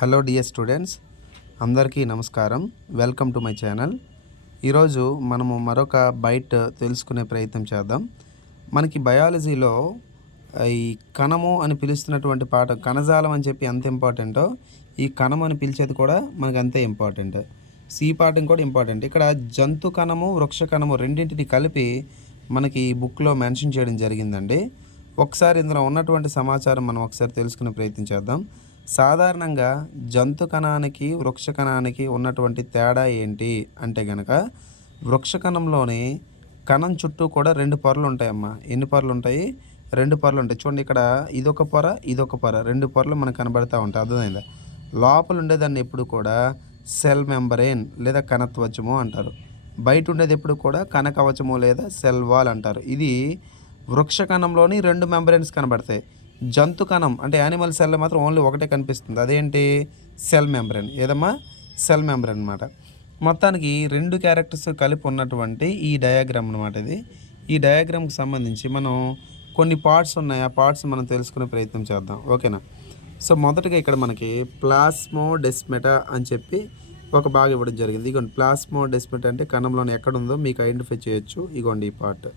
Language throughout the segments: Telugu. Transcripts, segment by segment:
హలో డియర్ స్టూడెంట్స్, అందరికీ నమస్కారం. Welcome to my channel. ఈరోజు మనము మరొక బైట్ తెలుసుకునే ప్రయత్నం చేద్దాం. మనకి బయాలజీలో ఈ కణము అని పిలుస్తున్నటువంటి పాఠం, కణజాలం అని చెప్పి ఎంత ఇంపార్టెంటో ఈ కణం అని పిలిచేది కూడా మనకు అంతే ఇంపార్టెంట్. ఈ పాఠం కూడా ఇంపార్టెంట్. ఇక్కడ జంతు కణము, వృక్ష కణము రెండింటిని కలిపి మనకి ఈ బుక్లో మెన్షన్ చేయడం జరిగిందండి. ఒకసారి ఇందులో ఉన్నటువంటి సమాచారం మనం ఒకసారి తెలుసుకునే ప్రయత్నం చేద్దాం. సాధారణంగా జంతు కణానికి, వృక్ష కణానికి ఉన్నటువంటి తేడా ఏంటి అంటే గనక, వృక్ష కణంలోని కణం చుట్టూ కూడా 2 పొరలు ఉంటాయమ్మా. ఎన్ని పొరలు ఉంటాయి? 2 పొరలు ఉంటాయి. చూడండి, ఇక్కడ ఇదొక పొర, ఇదొక పొర, 2 పొరలు మనకు కనబడతా ఉంటాయి. అర్థమైందా? లోపల ఉండేదాన్ని ఎప్పుడు కూడా సెల్ మెంబరేన్ లేదా కణత్వచము అంటారు. బయట ఉండేది ఎప్పుడు కూడా కణకవచము లేదా సెల్ వాల్ అంటారు. ఇది వృక్ష కణంలోని 2 మెంబరేన్స్ కనబడతాయి. జంతు కణం అంటే యానిమల్ సెల్ మాత్రం ఓన్లీ ఒకటే కనిపిస్తుంది. అదేంటి? Cell membrane. ఏదమ్మా? సెల్ మెంబ్రేన్ అనమాట. మొత్తానికి 2 క్యారెక్టర్స్ కలిపి ఉన్నటువంటి ఈ డయాగ్రామ్ అనమాట ఇది. ఈ డయాగ్రామ్కి సంబంధించి మనం కొన్ని పార్ట్స్ ఉన్నాయి. ఆ పార్ట్స్ మనం తెలుసుకునే ప్రయత్నం చేద్దాం. ఓకేనా? సో మొదటగా ఇక్కడ మనకి ప్లాస్మోడెస్మెటా అని చెప్పి ఒక భాగం ఇవ్వడం జరిగింది. ఇగోండి, ప్లాస్మోడెస్మెటా అంటే కణంలోని ఎక్కడ ఉందో మీకు ఐడెంటిఫై చేయొచ్చు. ఇగోండి ఈ పార్ట్.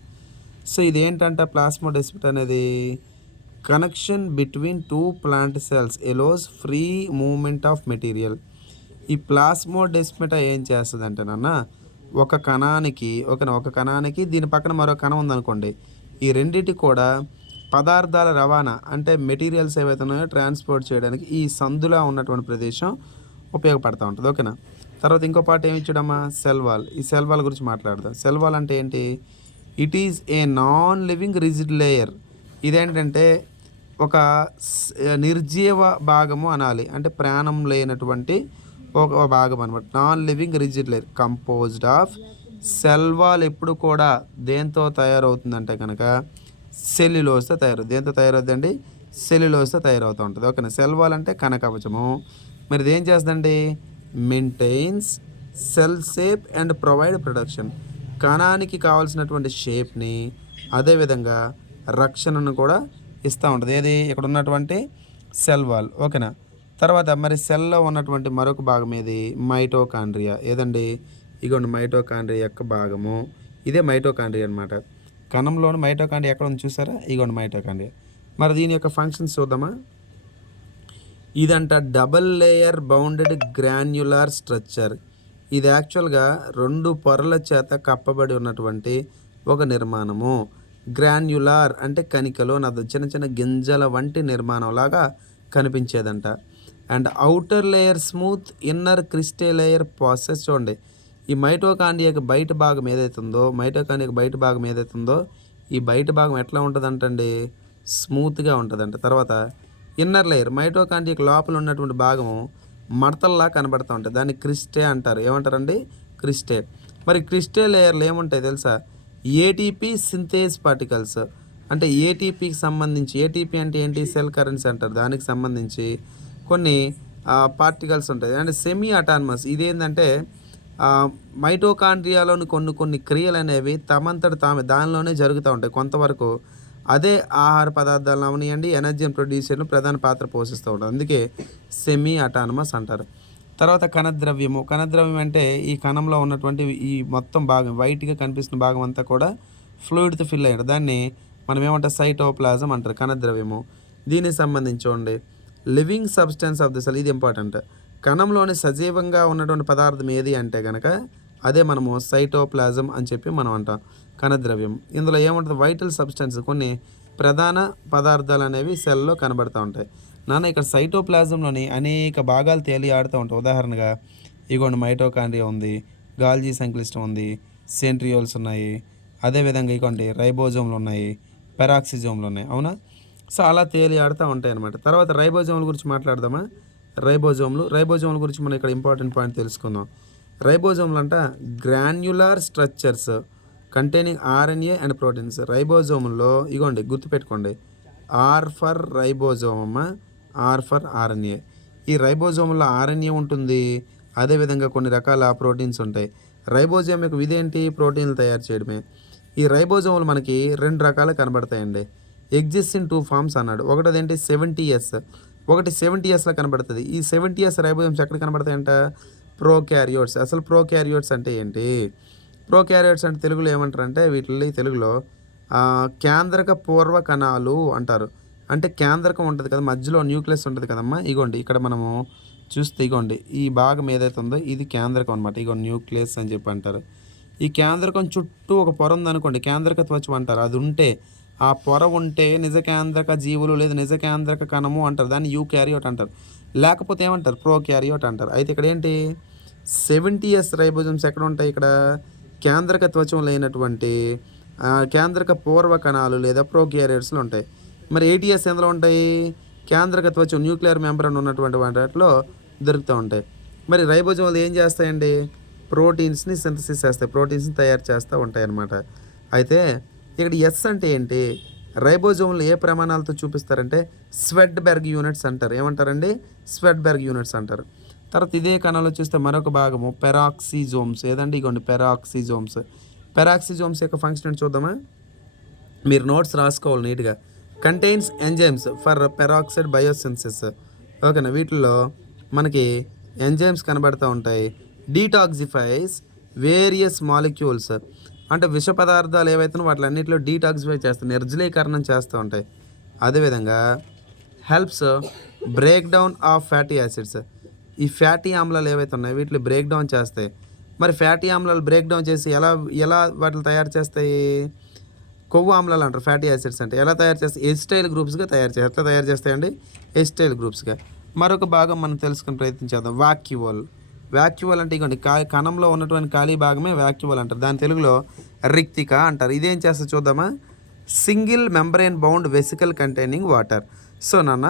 సో ఇదేంటంటే ప్లాస్మోడెస్మెటా అనేది connection between 2 plant cells ఎలోస్ free movement of material. ఈ ప్లాస్మోడెస్మెటా ఏం చేస్తుంది అంటే ఒక కణానికి దీని పక్కన మరో కణం ఉందనుకోండి, ఈ రెండింటి కూడా పదార్థాల రవాణా అంటే మెటీరియల్స్ ఏవైతే ఉన్నాయో ట్రాన్స్పోర్ట్ చేయడానికి ఈ సందులా ఉన్నటువంటి ప్రదేశం ఉపయోగపడుతూ ఉంటుంది. ఓకేనా? తర్వాత ఇంకో పార్ట్ ఏమి ఇచ్చాడమ్మా? Cell wall. ఈ సెల్ వాల్ గురించి మాట్లాడదాం. సెల్ వాల్ అంటే ఏంటి? It is a non living rigid layer. ఇదేంటంటే ఒక నిర్జీవ భాగము అనాలి, అంటే ప్రాణం లేనటువంటి ఒక భాగం అనమాట. Non living rigid layer composed of cell wall. ఎప్పుడు కూడా దేంతో తయారవుతుందంటే కనుక సెల్యులోజ్తో తయారవుతుంది. దేంతో తయారవుతుందండి? సెల్యులోజ్తో తయారవుతూ ఉంటుంది. ఓకేనా? సెల్ వాల్ అంటే కణకవచము. మరి ఇదేం చేస్తుందండి? Maintains cell shape and provide protection. కణానికి కావాల్సినటువంటి షేప్ని, అదేవిధంగా రక్షణను కూడా ఇస్తూ ఉంటుంది. ఏది? ఇక్కడ ఉన్నటువంటి సెల్ వాల్. ఓకేనా? తర్వాత మరి సెల్లో ఉన్నటువంటి మరొక భాగం ఏది? మైటోకాండ్రియా. ఏదండి? ఇగోండి మైటోకాండ్రియా యొక్క భాగము. ఇదే మైటోకాండ్రియా అనమాట. కణంలోని మైటోకాండ్రియా ఎక్కడ ఉంది చూసారా? ఇగోండి మైటోకాండ్రియా. మరి దీని యొక్క ఫంక్షన్స్ చూద్దామా? ఇదంట double layer bounded granular structure. ఇది యాక్చువల్గా 2 పొరల చేత కప్పబడి ఉన్నటువంటి ఒక నిర్మాణము. గ్రాన్యులార్ అంటే కణికలో చిన్న చిన్న గింజల వంటి నిర్మాణం లాగా కనిపించేదంట. And outer layer smooth, inner cristae layer process. చూడండి, ఈ మైటోకాండ్రియాకి బయట భాగం ఏదైతుందో, ఈ బయట భాగం ఎట్లా ఉంటుందంటండి? స్మూత్గా ఉంటుందంట. తర్వాత ఇన్నర్ లేయర్, మైటోకాండ్రియాకి లోపల ఉన్నటువంటి భాగము మడతల్లా కనబడుతూ ఉంటుంది. దాన్ని క్రిస్టే అంటారు. ఏమంటారండి? క్రిస్టే. మరి క్రిస్టే లేయర్లు ఏముంటాయి తెలుసా? ATP synthase particles. అంటే ఏటీపీకి సంబంధించి, ఏటీపీ అంటే ఏంటి? సెల్ కరెన్సీ అంటారు. దానికి సంబంధించి కొన్ని పార్టికల్స్ ఉంటాయి. అంటే సెమీ అటానమస్. ఇదేంటంటే మైటోకాండ్రియాలోని కొన్ని క్రియలు అనేవి తమంతట తామే దానిలోనే జరుగుతూ ఉంటాయి. కొంతవరకు అదే ఆహార పదార్థాలను అవనియండి, ఎనర్జీని ప్రొడ్యూస్ చేయడం ప్రధాన పాత్ర పోషిస్తూ ఉంటుంది. అందుకే సెమీ అటానమస్ అంటారు. తర్వాత కణద్రవ్యము. కణద్రవ్యం అంటే ఈ కణంలో ఉన్నటువంటి ఈ మొత్తం భాగం, వైట్గా కనిపిస్తున్న భాగం అంతా కూడా ఫ్లూయిడ్తో ఫిల్ అయ్యాడు. దాన్ని మనం ఏమంటారు? సైటోప్లాజం అంటారు. కణద్రవ్యము. దీనికి సంబంధించి ఉండే living substance of the cell. ఇది ఇంపార్టెంట్. కణంలోని సజీవంగా ఉన్నటువంటి పదార్థం ఏది అంటే కనుక అదే మనము సైటోప్లాజం అని చెప్పి మనం అంటాం. కణద్రవ్యం. ఇందులో ఏముంటుంది? వైటల్ సబ్స్టెన్స్, కొన్ని ప్రధాన పదార్థాలు అనేవి సెల్లో కనబడుతూ ఉంటాయి. ఇక్కడ సైటోప్లాజంలోని అనేక భాగాలు తేలి ఆడుతూ ఉంటాయి. ఉదాహరణగా ఇగోండి మైటోకాండ్రియా ఉంది, గాల్జీ సంక్లిష్టం ఉంది, సెంట్రియోల్స్ ఉన్నాయి, అదేవిధంగా ఇగోండి రైబోజోమ్లు ఉన్నాయి, పెరాక్సిజోమ్లు ఉన్నాయి. అవునా? సో అలా తేలి ఆడుతూ ఉంటాయి అన్నమాట. తర్వాత రైబోజోమ్ల గురించి మాట్లాడదామా? రైబోజోమ్ల గురించి మనం ఇక్కడ ఇంపార్టెంట్ పాయింట్ తెలుసుకుందాం. రైబోజోమ్లు అంట granular structures containing RNA and proteins. రైబోజోమ్లో ఇగోండి గుర్తుపెట్టుకోండి, ఆర్ ఫర్ రైబోజోమ్ అమ్మ, ఆర్ ఫర్ ఆర్ఎన్ఏ. ఈ రైబోజోమ్లో ఆర్ఎన్ఏ ఉంటుంది, అదేవిధంగా కొన్ని రకాల ప్రోటీన్స్ ఉంటాయి. రైబోజోమ్ యొక్క విధి ఏంటి? ప్రోటీన్లు తయారు చేయడమే. ఈ రైబోజోమ్లు మనకి 2 రకాలు కనబడతాయండి. ఎగ్జిస్ట్ ఇన్ 2 ఫార్మ్స్ అన్నాడు. ఒకటేంటి? 70S ఒకటి 70Sలో కనబడుతుంది. ఈ 70S రైబోజోమ్స్ ఎక్కడ కనబడతాయంట? ప్రోకారియోట్స్. అసలు ప్రోకారియోట్స్ అంటే ఏంటి? ప్రోకారియోట్స్ అంటే తెలుగులో ఏమంటారంటే వీటిల్ని తెలుగులో కేంద్రక పూర్వ కణాలు అంటారు. అంటే కేంద్రకం ఉంటది కదా! మధ్యలో న్యూక్లియస్ ఉంటది కదమ్మా! ఇగోండి ఇక్కడ మనము చూస్తే ఇగోండి ఈ భాగం ఏదైతే ఉందో ఇది కేంద్రకం అనమాట. ఇగోండి న్యూక్లియస్ అని చెప్పి అంటారు. ఈ కేంద్రకం చుట్టూ ఒక పొర ఉందనుకోండి కేంద్రక త్వచం అంటారు. అది ఉంటే ఆ పొర ఉంటే నిజ కేంద్రక జీవులు లేదా నిజ కేంద్రక కణము అంటారు. దాన్ని యూకారియోట్ అంటారు. లేకపోతే ఏమంటారు? ప్రోకారియోట్ అంటారు. అయితే ఇక్కడ ఏంటి 70S రైబోజోమ్స్ ఎక్కడ ఉంటాయి? ఇక్కడ కేంద్రక త్వచం లేనటువంటి కేంద్రక పూర్వ కణాలు లేదా ప్రోకారియోట్స్‌లో ఉంటాయి. మరి 80S ఎందులో ఉంటాయి? కేంద్రక త్వచం న్యూక్లియర్ మెంబ్రేన్ ఉన్నటువంటి వాటిలో దొరుకుతూ ఉంటాయి. మరి రైబోజోమ్లు ఏం చేస్తాయండి? ప్రోటీన్స్‌ని సింథసిస్ చేస్తాయి. ప్రోటీన్స్‌ని తయారు చేస్తూ ఉంటాయన్నమాట. అయితే ఇక్కడ ఎస్ అంటే ఏంటి? రైబోజోమ్లు ఏ ప్రమాణాలతో చూపిస్తారంటే స్వెడ్బెర్గ్ యూనిట్స్ అంటారు. ఏమంటారండి? స్వెడ్బెర్గ్ యూనిట్స్ అంటారు. తర్వాత ఇదే కణంలో చూస్తే మరొక భాగము పెరాక్సిజోమ్స్. ఏదండి? ఇగోండి పెరాక్సిజోమ్స్. పెరాక్సిజోమ్స్ యొక్క ఫంక్షన్ ఏంటి చూద్దామా? మీరు నోట్స్ రాసుకోవాలి నీట్‌గా. Contains enzymes for peroxide biosynthesis. ఓకేనా? వీటిల్లో మనకి ఎంజైమ్స్ కనబడుతూ ఉంటాయి. Detoxifies various molecules. అంటే విష పదార్థాలు ఏవైతే వాటిలన్నిటిలో డీటాక్సిఫై చేస్తాయి, నిర్జలీకరణం చేస్తూ ఉంటాయి. అదేవిధంగా helps break down of fatty acids. ఈ ఫ్యాటీ ఆమ్లాలు ఏవైతే ఉన్నాయో వీటిని బ్రేక్ డౌన్ చేస్తాయి. మరి ఫ్యాటీ ఆమ్లాలు బ్రేక్ డౌన్ చేసి ఎలా వాటిని తయారు చేస్తాయి? కొవ్వు ఆమ్లాలు అంటారు ఫ్యాటీ యాసిడ్స్ అంటే. ఎలా తయారు చేస్తాయి? ఎసిటైల్ గ్రూప్స్గా తయారు చేస్తాయి. ఎట్లా తయారు చేస్తాయండి? ఎసిటైల్ గ్రూప్స్గా. మరొక భాగం మనం తెలుసుకుని ప్రయత్నించేద్దాం. వాక్యూవల్. వాక్యూవల్ అంటే ఇగోండి కణంలో ఉన్నటువంటి ఖాళీ భాగమే వాక్యూవల్ అంటారు. దాని తెలుగులో రిక్తిక అంటారు. ఇదేం చేస్తుంది చూద్దామా? Single membrane bound vesicle containing water. So నాన్న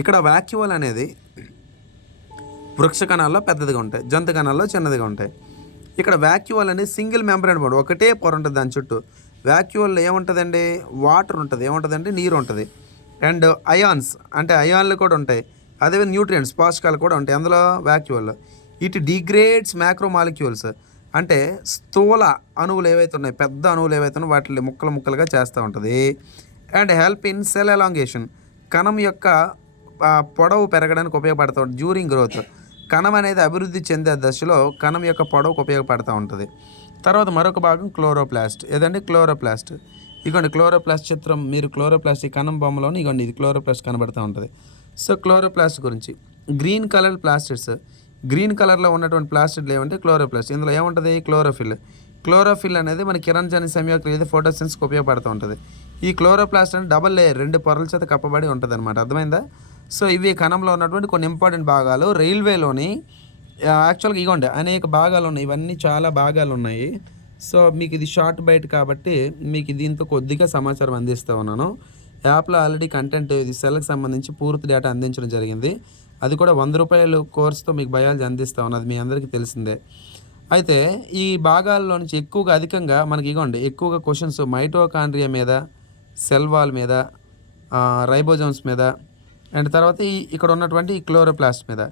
ఇక్కడ వాక్యూవల్ అనేది వృక్ష కణాల్లో పెద్దదిగా ఉంటాయి, జంతు కణాల్లో చిన్నదిగా ఉంటాయి. ఇక్కడ వాక్యూవల్ అనేది సింగిల్ మెంబ్రెయిన్ బౌండ్, ఒకటే పొర ఉంటుంది దాని చుట్టూ. వాక్యూవల్లో ఏముంటుందండి? వాటర్ ఉంటుంది. ఏముంటుందండి? నీరు ఉంటుంది. అండ్ అయాన్స్ అంటే అయాన్లు కూడా ఉంటాయి. అదే న్యూట్రియంట్స్ పోషకాలు కూడా ఉంటాయి అందులో వాక్యూవల్లో. ఇట్ డిగ్రేడ్స్ మ్యాక్రో మాలిక్యూల్స్ అంటే స్థూల అణువులు ఏవైతే ఉన్నాయి, పెద్ద అణువులు ఏవైతే ఉన్నాయో వాటిని ముక్కలుగా చేస్తూ ఉంటుంది. And help in cell elongation. కణం యొక్క పొడవు పెరగడానికి ఉపయోగపడుతూ ఉంటుంది. డ్యూరింగ్ గ్రోత్ కణం అనేది అభివృద్ధి చెందే దశలో కణం యొక్క పొడవుకు ఉపయోగపడుతూ ఉంటుంది. తర్వాత మరొక భాగం క్లోరోప్లాస్ట్. ఏదండి? క్లోరోప్లాస్ట్. ఇగోండి క్లోరోప్లాస్ట్ చిత్రం. మీరు క్లోరోప్లాస్ట్ ఈ కణం బొమ్మలోని ఇగోండి ఇది క్లోరోప్లాస్ట్ కనబడుతూ ఉంటుంది. సో క్లోరోప్లాస్ట్ గురించి గ్రీన్ కలర్ ప్లాస్టిడ్స్. గ్రీన్ కలర్లో ఉన్నటువంటి ప్లాస్టిడ్లు ఏమంటే క్లోరోప్లాస్ట్. ఇందులో ఏముంటుంది? క్లోరోఫిల్. క్లోరోఫిల్ అనేది మన కిరణజన్య సంయోగక్రియ లేదా ఫోటోసిన్స్కి ఉపయోగపడుతూ ఉంటుంది. ఈ క్లోరోప్లాస్ట్ అనేది డబల్ లేయర్ 2 పొరల చేత కప్పబడి ఉంటుంది అనమాట. అర్థమైందా? సో ఇవి కణంలో ఉన్నటువంటి కొన్ని ఇంపార్టెంట్ భాగాలు. రైల్వేలోని యాక్చువల్గా ఇగోండి అనేక భాగాలు ఉన్నాయి. ఇవన్నీ చాలా భాగాలు ఉన్నాయి. సో మీకు ఇది షార్ట్ బైట్ కాబట్టి మీకు దీంతో కొద్దిగా సమాచారం అందిస్తూ ఉన్నాను. యాప్లో ఆల్రెడీ కంటెంట్ ఇది సెల్కి సంబంధించి పూర్తి డేటా అందించడం జరిగింది. అది కూడా ₹100 కోర్సుతో మీకు బయాలజీ అందిస్తూ ఉన్నది మీ అందరికీ తెలిసిందే. అయితే ఈ భాగాల్లో నుంచి అధికంగా మనకి ఇగోండి ఎక్కువగా క్వశ్చన్స్ మైటోకాండ్రియా మీద, సెల్ వాల్ మీద, రైబోజోమ్స్ మీద, అండ్ తర్వాత ఇక్కడ ఉన్నటువంటి ఈ క్లోరోప్లాస్ట్ మీద,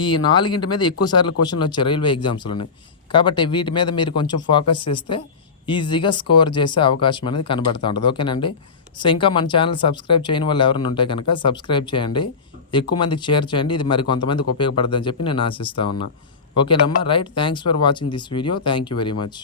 ఈ 4 మీద ఎక్కువ సార్లు క్వశ్చన్లు వచ్చాయి రైల్వే ఎగ్జామ్స్లోనే. కాబట్టి వీటి మీద మీరు కొంచెం ఫోకస్ చేస్తే ఈజీగా స్కోర్ చేసే అవకాశం అనేది కనబడుతూ ఉంటుంది. ఓకేనండి? సో ఇంకా మన ఛానల్ సబ్స్క్రైబ్ చేయని వాళ్ళు ఎవరైనా ఉంటే కనుక సబ్స్క్రైబ్ చేయండి, ఎక్కువ మందికి షేర్ చేయండి. ఇది మరి కొంతమందికి ఉపయోగపడుతుందని చెప్పి నేను ఆశిస్తూ ఉన్నా. ఓకేనమ్మా? Right. Thanks for watching this video. Thank you very much.